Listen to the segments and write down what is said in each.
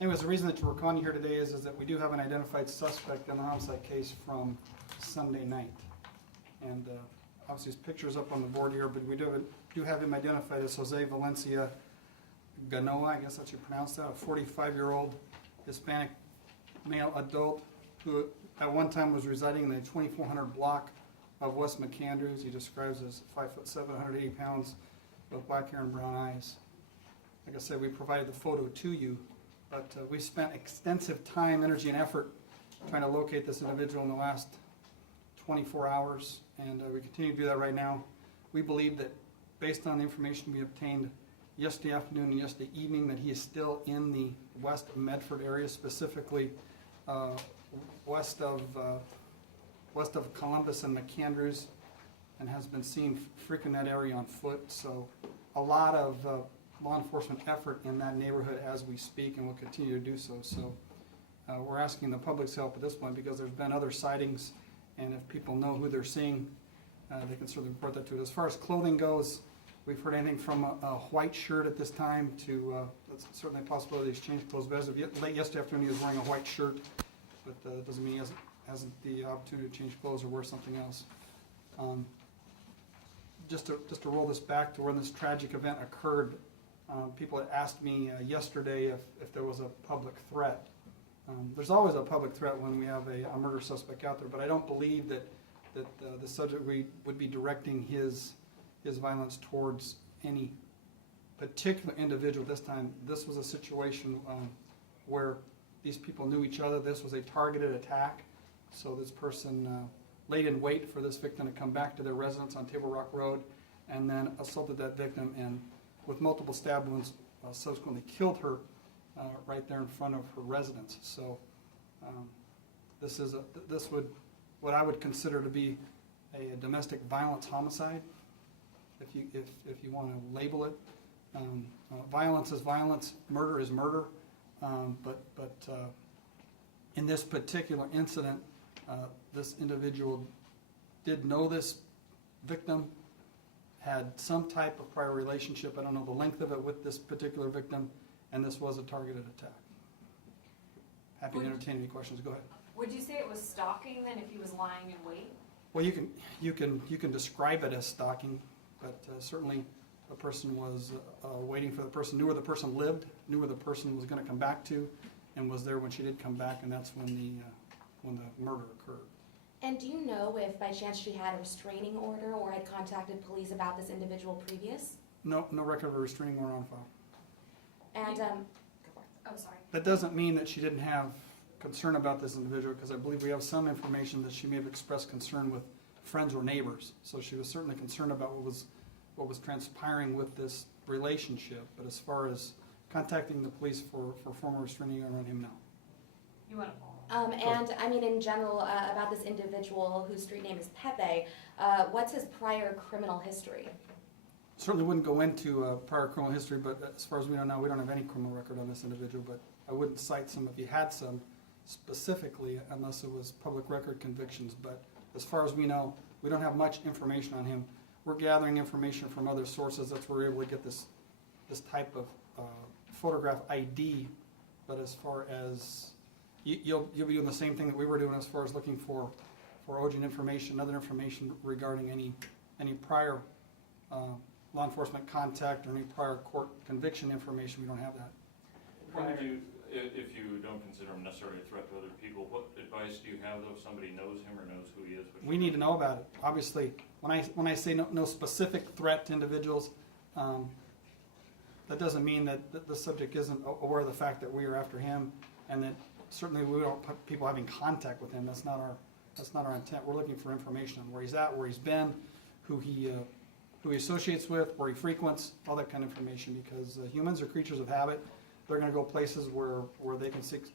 Anyways, the reason that we're calling you here today is that we do have an identified suspect in the homicide case from Sunday night. And obviously his picture's up on the board here, but we do have him identified as Jose Valencia-Gaona, I guess that's how you pronounce that, a 45-year-old Hispanic male adult who at one time was residing in the 2400 block of West McAndrews. He describes as 5'7", 180 pounds, with black hair and brown eyes. Like I said, we provided the photo to you, but we spent extensive time, energy, and effort trying to locate this individual in the last 24 hours, and we continue to do that right now. We believe that based on the information we obtained yesterday afternoon and yesterday evening, that he is still in the west of Medford area, specifically west of Columbus and McAndrews, and has been seen frequent that area on foot. So a lot of law enforcement effort in that neighborhood as we speak, and will continue to do so. So we're asking the public's help at this point because there's been other sightings, and if people know who they're seeing, they can certainly report that to us. As far as clothing goes, we've heard anything from a white shirt at this time to that's certainly a possibility he's changed clothes. But as of late yesterday afternoon, he was wearing a white shirt, but it doesn't mean he hasn't the opportunity to change clothes or wear something else. Just to roll this back to when this tragic event occurred, people had asked me yesterday if there was a public threat. There's always a public threat when we have a murder suspect out there, but I don't believe that the subject would be directing his violence towards any particular individual this time. This was a situation where these people knew each other. This was a targeted attack. So this person laid in wait for this victim to come back to their residence on Table Rock Road, and then assaulted that victim, and with multiple stab wounds, subsequently killed her right there in front of her residence. So this would what I would consider to be a domestic violence homicide, if you want to label it. Violence is violence, murder is murder, but in this particular incident, this individual did know this victim, had some type of prior relationship, I don't know the length of it, with this particular victim, and this was a targeted attack. Happy to entertain any questions. Go ahead. Would you say it was stalking then, if he was lying in wait? Well, you can describe it as stalking, but certainly the person was waiting for the person, knew where the person lived, knew where the person was going to come back to, and was there when she did come back, and that's when the murder occurred. And do you know if by chance she had a restraining order or had contacted police about this individual previous? No record of a restraining order on file. And Oh, sorry. That doesn't mean that she didn't have concern about this individual, because I believe we have some information that she may have expressed concern with friends or neighbors. So she was certainly concerned about what was transpiring with this relationship. But as far as contacting the police for formal restraining order on him, no. You want to follow? and I mean in general about this individual whose street name is Pepe, what's his prior criminal history? Certainly wouldn't go into prior criminal history, but as far as we know now, we don't have any criminal record on this individual, but I wouldn't cite some if he had some specifically, unless it was public record convictions. But as far as we know, we don't have much information on him. We're gathering information from other sources. That's where we're able to get this type of photograph ID. But as far as you'll be doing the same thing that we were doing as far as looking for urgent information, other information regarding any prior law enforcement contact or any prior court conviction information. We don't have that. When would you, if you don't consider him necessarily a threat to other people, what advice do you have though if somebody knows him or knows who he is? We need to know about it. Obviously, when I say no specific threat to individuals, that doesn't mean that the subject isn't aware of the fact that we are after him, and that certainly we don't put people having contact with him. That's not our intent. We're looking for information on where he's at, where he's been, who he associates with, where he frequents, all that kind of information. Because humans are creatures of habit. They're going to go places where they can seek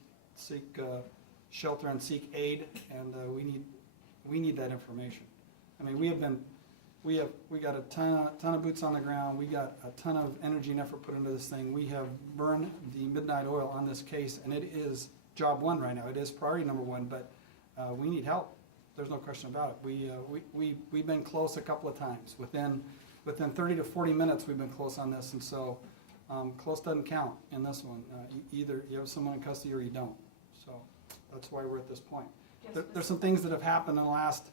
shelter and seek aid, and we need that information. I mean, we got a ton of boots on the ground. We got a ton of energy and effort put into this thing. We have burned the midnight oil on this case, and it is job one right now. It is priority number one, but we need help. There's no question about it. We've been close a couple of times. Within 30 to 40 minutes, we've been close on this, and so Close doesn't count in this one. Either you have someone in custody or you don't. So that's why we're at this point. There's some things that have happened in the last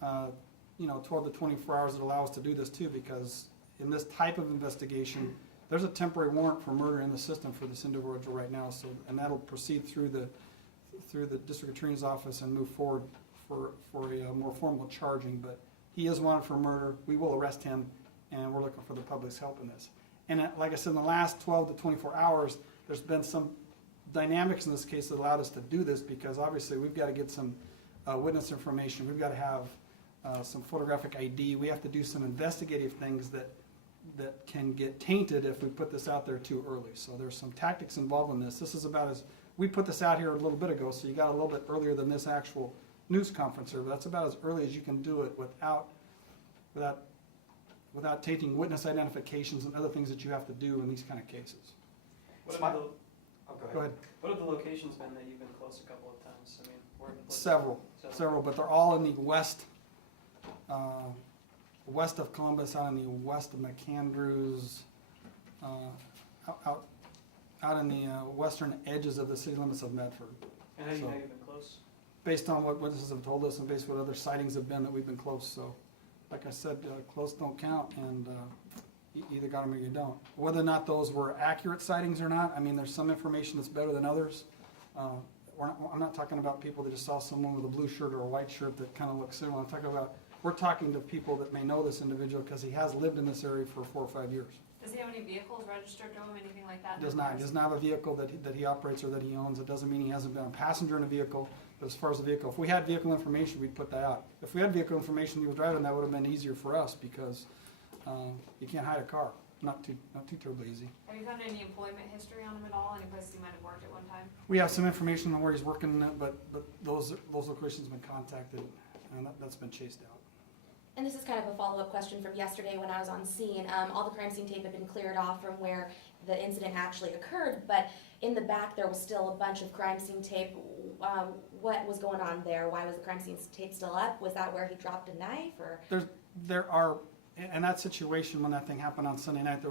12 to 24 hours that allow us to do this too, because in this type of investigation, there's a temporary warrant for murder in the system for this individual right now. So, and that'll proceed through the district attorney's office and move forward for a more formal charging. But he is wanted for murder. We will arrest him, and we're looking for the public's help in this. And like I said, in the last 12 to 24 hours, there's been some dynamics in this case that allowed us to do this, because obviously we've got to get some witness information. We've got to have some photographic ID. We have to do some investigative things that can get tainted if we put this out there too early. So there's some tactics involved in this. This is about as, we put this out here a little bit ago, so you got a little bit earlier than this actual news conference here, but that's about as early as you can do it without taking witness identifications and other things that you have to do in these kind of cases. Go ahead. What have the locations been that you've been close a couple of times? I mean, where have the places Several, but they're all in the west of Columbus, out in the west of McAndrews, out in the western edges of the city limits of Medford. And how do you know you've been close? Based on what witnesses have told us and based on what other sightings have been, that we've been close. So, like I said, close don't count, and you either got them or you don't. Whether or not those were accurate sightings or not, I mean, there's some information that's better than others. I'm not talking about people that just saw someone with a blue shirt or a white shirt that kind of looks similar. We're talking to people that may know this individual because he has lived in this area for 4 or 5 years. Does he have any vehicles registered to him, anything like that? He does not. He doesn't have a vehicle that he operates or that he owns. It doesn't mean he hasn't been a passenger in a vehicle. But as far as the vehicle, if we had vehicle information, we'd put that out. If we had vehicle information he was driving, that would have been easier for us, because you can't hide a car. Not too terribly easy. Have you found any employment history on him at all? Any places he might have worked at one time? We have some information on where he's working, but those locations have been contacted, and that's been chased out. And this is kind of a follow-up question from yesterday when I was on scene. All the crime scene tape had been cleared off from where the incident actually occurred, but in the back there was still a bunch of crime scene tape. What was going on there? Why was the crime scene tape still up? Was that where he dropped a knife, or? There are, in that situation when that thing happened on Sunday night,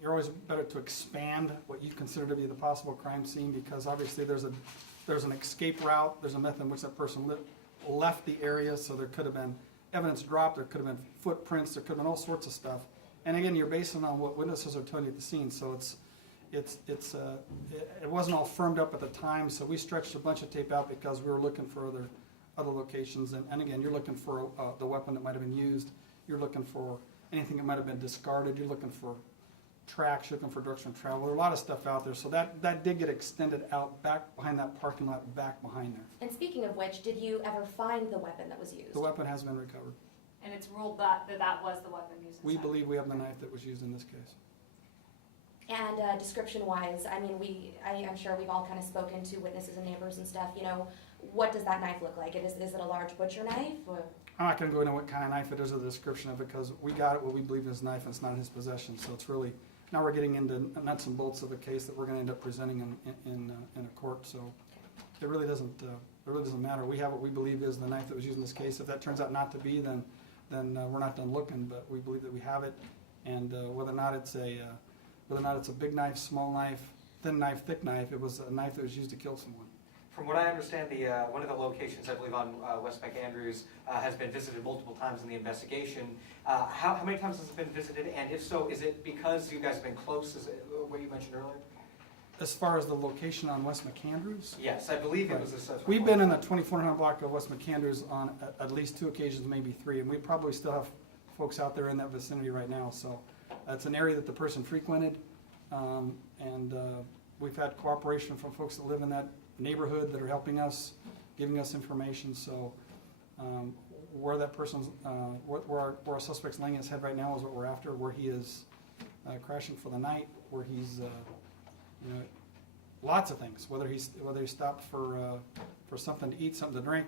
you're always better to expand what you consider to be the possible crime scene, because obviously there's an escape route, there's a method in which that person left the area, so there could have been evidence dropped, there could have been footprints, there could have been all sorts of stuff. And again, you're basing on what witnesses are telling you at the scene, so it wasn't all firmed up at the time, so we stretched a bunch of tape out because we were looking for other locations. And again, you're looking for the weapon that might have been used, you're looking for anything that might have been discarded, you're looking for tracks, you're looking for direction of travel. There are a lot of stuff out there, so that did get extended out back behind that parking lot, back behind there. And speaking of which, did you ever find the weapon that was used? The weapon has been recovered. And it's ruled that was the weapon used? We believe we have the knife that was used in this case. And description-wise, I mean, I'm sure we've all kind of spoken to witnesses and neighbors and stuff. You know, what does that knife look like? Is it a large butcher knife? Or? I'm not going to go into what kind of knife it is or the description of it, because we got it what we believe is a knife and it's not in his possession. So it's really, now we're getting into nuts and bolts of a case that we're going to end up presenting in a court. So it really doesn't matter. We have what we believe is the knife that was used in this case. If that turns out not to be, then we're not done looking. But we believe that we have it, and whether or not it's a big knife, small knife, thin knife, thick knife, it was a knife that was used to kill someone. From what I understand, one of the locations, I believe on West McAndrews, has been visited multiple times in the investigation. How many times has it been visited? And if so, is it because you guys have been close, is it what you mentioned earlier? As far as the location on West McAndrews? Yes, I believe it was this. We've been in the 2400 block of West McAndrews on at least 2 occasions, maybe 3, and we probably still have folks out there in that vicinity right now. So it's an area that the person frequented, and we've had cooperation from folks that live in that neighborhood that are helping us, giving us information. So where that person's, where our suspect's laying his head right now is what we're after. Where he is crashing for the night, where he's, lots of things. Whether he stopped for something to eat, something to drink,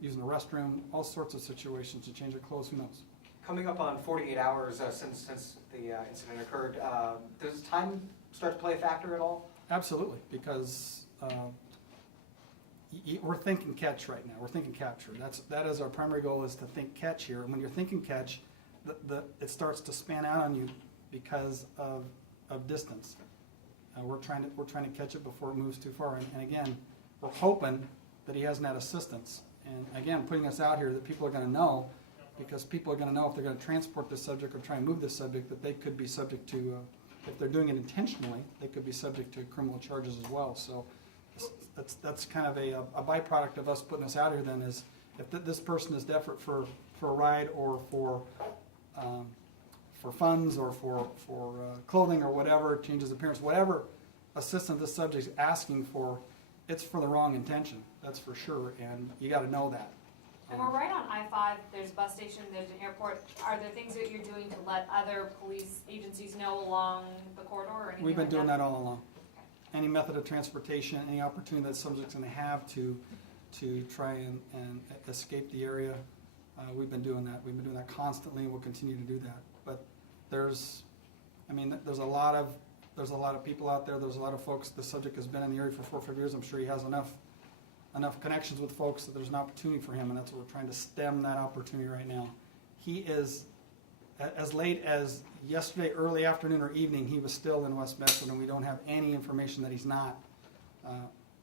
using the restroom, all sorts of situations, to change their clothes. Who knows? Coming up on 48 hours since the incident occurred, does time start to play a factor at all? Absolutely, because we're thinking catch right now. We're thinking capture. That is our primary goal, is to think catch here. And when you're thinking catch, it starts to span out on you because of of distance. We're trying to catch it before it moves too far. And again, we're hoping that he hasn't had assistance. And again, putting us out here that people are going to know, because people are going to know if they're going to transport this subject or try and move this subject, that they could be subject to, if they're doing it intentionally, they could be subject to criminal charges as well. So that's kind of a byproduct of us putting this out here then, is if this person is desperate for a ride or for funds or for clothing or whatever, changes appearance, whatever assistance this subject is asking for, it's for the wrong intention, that's for sure, and you got to know that. And we're right on I-5, there's a bus station, there's an airport. Are there things that you're doing to let other police agencies know along the corridor or anything We've been like doing that? that all along. Any method of transportation, any opportunity that subject's going to have to try and escape the area, we've been doing that. We've been doing that constantly, and we'll continue to do that. But there's a lot of people out there. There's a lot of folks. The subject has been in the area for 4 or 5 years. I'm sure he has enough connections with folks that there's an opportunity for him, and that's what we're trying to stem that opportunity right now. He is, as late as yesterday, early afternoon or evening, he was still in West Medford, and we don't have any information that he's not.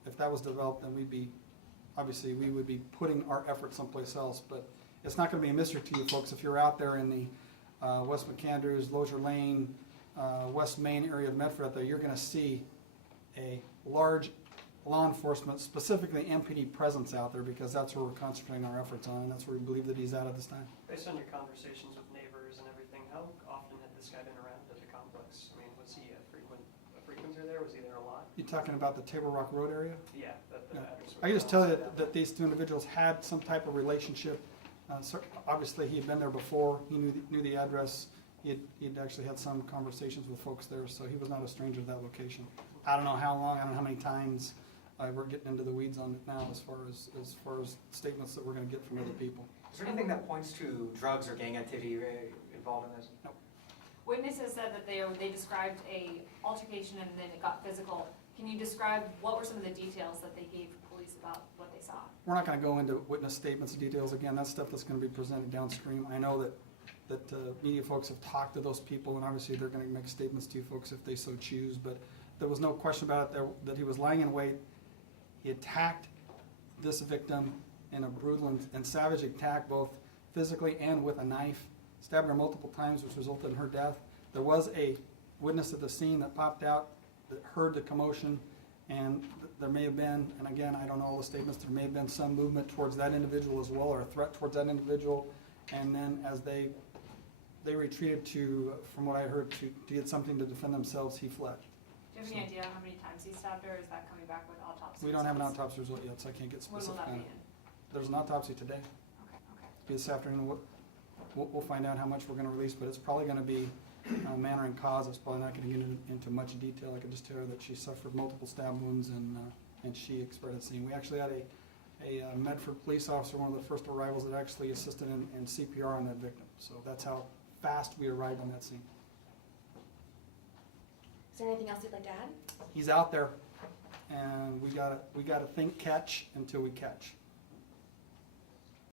If that was developed, then obviously we would be putting our efforts someplace else, but it's not going to be a mystery to you folks. If you're out there in the West McAndrews, Lozier Lane, West Main area of Medford out there, you're going to see a large law enforcement, specifically MPD presence out there, because that's where we're concentrating our efforts on, and that's where we believe that he's at this time. Based on your conversations with neighbors and everything, how often had this guy been around at the complex? I mean, was he a frequenter there? Was he there a lot? You talking about the Table Rock Road area? Yeah. Yeah. I can just tell you that these two individuals had some type of relationship. Obviously, he had been there before. He knew the address. He'd actually had some conversations with folks there, so he was not a stranger to that location. I don't know how long, I don't know how many times. We're getting into the weeds on it now as far as statements that we're going to get from other people. Is there anything that points to drugs or gang activity involved in this? No. Witnesses said that they described a altercation and then it got physical. Can you describe what were some of the details that they gave police about what they saw? We're not going to go into witness statements and details. Again, that's stuff that's going to be presented downstream. I know that media folks have talked to those people, and obviously they're going to make statements to you folks if they so choose, but there was no question about it that he was lying in wait. He attacked this victim in a brutal and savage attack, both physically and with a knife, stabbed her multiple times, which resulted in her death. There was a witness at the scene that popped out that heard the commotion, and there may have been, and again, I don't know all the statements, there may have been some movement towards that individual as well, or a threat towards that individual, and then as they retreated from what I heard, to get something to defend themselves, he fled. Do you have any idea how many times he stabbed her? Is that coming back with autopsy? We don't have an results? autopsy result yet, so I can't get When will specific that on be it. in? There's an autopsy today. Okay. This afternoon, we'll find out how much we're going to release, but it's probably going to be manner and cause. It's probably not going to get into much detail. I can just tell her that she suffered multiple stab wounds and she expired at the scene. We actually had a Medford police officer, one of the first arrivals, that actually assisted in CPR on that victim. So that's how fast we arrived on that scene. Is there anything else you'd like to add? He's out there, and we gotta think catch until we catch.